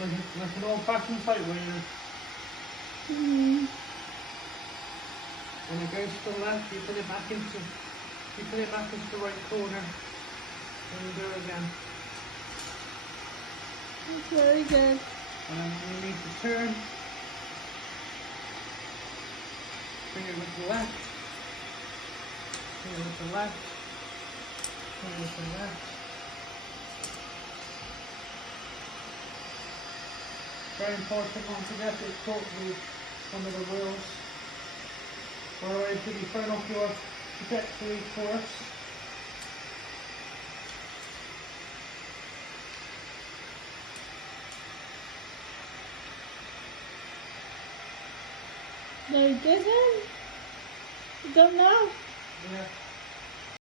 Like an old-fashioned sight wheel. When it goes to the left, you put it back into the right corner, and you do it again. That's very good. And then you need to turn. Bring it with the left. Bring it with the left. Bring it with the left. Very important not to get it caught with one of the wheels. Otherwise you'll be thrown off your trajectory course. No, you didn't? You don't know? Yeah.